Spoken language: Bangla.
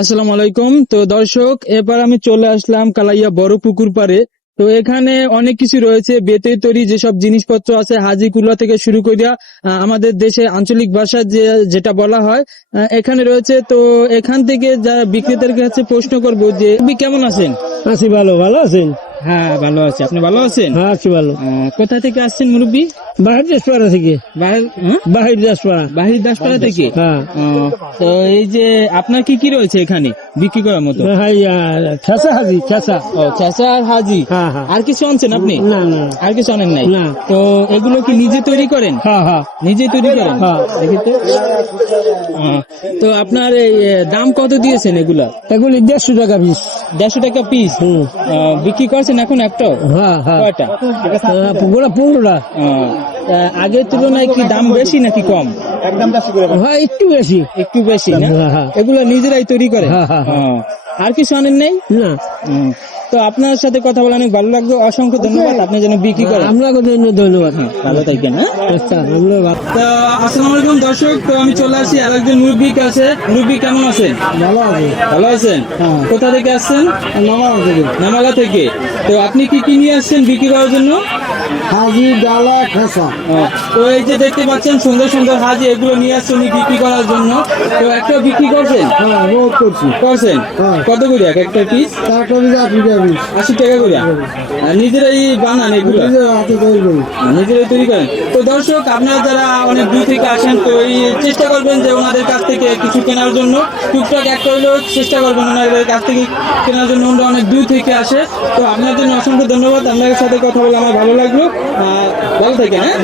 আসসালামু আলাইকুম। তো দর্শক, এবার আমি চলে আসলাম কালাইয়া বড় পুকুর পাড়ে। তো এখানে অনেক কিছু রয়েছে, বেতের তৈরি যেসব জিনিসপত্র আছে, হাজিকুল্লা থেকে শুরু করিয়া আমাদের দেশে আঞ্চলিক ভাষা যেটা বলা হয় এখানে রয়েছে। তো এখান থেকে যারা বিক্রেতার কাছে প্রশ্ন করব যে আপনি কেমন আছেন? আছি ভালো। ভালো আছেন? হ্যাঁ, ভালো আছি। আপনি ভালো আছেন? হ্যাঁ আছি ভালো। কোথা থেকে আসছেন মুরব্বী? বাহির দাসপাড়া থেকে। বাহির দাসপাড়া। বাহির দাসপাড়া থেকে? হ্যাঁ। তো এই যে আপনার কি কি রয়েছে এখানে বিক্রি করার মতো? খেসা হাজি খেসা। ও, চাচা আর হাজি। হ্যাঁ হ্যাঁ। আর কিছু আনছেন আপনি? না না আর কিছু আনেন নাই? না। তো এগুলো কি নিজে তৈরি করেন? হ্যাঁ হ্যাঁ নিজে তৈরি করেন? হ্যাঁ। দেখি তো। তো আপনার এই দাম কত দিয়েছেন এগুলা? এগুলি 150 টাকা পিস। 150 টাকা পিস বিক্রি করছেন এখন একটাও? হ্যাঁ হ্যাঁ। কয়টা? গোলা 15টা। আগের তুলনায় কি দাম বেশি নাকি কম? হ্যাঁ একটু বেশি। একটু বেশি না? হ্যাঁ, হ্যাঁ। এগুলা নিজেরাই তৈরি করেন? হ্যাঁ, হ্যাঁ, হ্যাঁ। আর কিছু আনেন নাই? না। তো আপনার সাথে কথা বলে অনেক ভালো লাগলো। অসংখ্য ধন্যবাদ। আপনি যেন বিক্রি করেন। আপনাকে ধন্যবাদ। ভালো থাকেন। আচ্ছা আমরা তো আসসালামু আলাইকুম দর্শক, তো আমি চলে আসি আরেকজন মুরব্বীর কাছে। মুরব্বী কেমন আছেন? ভালো আছি। ভালো আছেন? হ্যাঁ। কোথা থেকে আসছেন? নামাজ থেকে। নামাগা থেকে। তো আপনি কি কি নিয়ে আসছেন বিক্রি করার জন্য? হাজি ডালা খেসা। তো এই যে দেখতে পাচ্ছেন সুন্দর সুন্দর হাজি, এগুলো নিয়ে আসছেন উনি বিক্রি করার জন্য। তো একটা বিক্রি করছেন? হ্যাঁ রোদ করছি। করছেন? হ্যাঁ। কত করে এক একটা পিস? 80 টাকা পিস। 80 টাকা করে। আর নিজেরাই বানান এগুলো? নিজের হাতে তৈরি করি। নিজেরাই তৈরি করেন। তো দর্শক, আপনারা যারা অনেক দূর থেকে আসেন, তো এই চেষ্টা করবেন যে ওনাদের কাছ থেকে কিছু কেনার জন্য। টুকটাক একটা হলেও চেষ্টা করবেন ওনাদের কাছ থেকে কেনার জন্য। ওনারা অনেক দূর থেকে আসে। তো আপনার জন্য অসংখ্য ধন্যবাদ। আপনাদের সাথে কথা বলে আমার ভালো লাগলো। ভালো থাকেন। হ্যাঁ।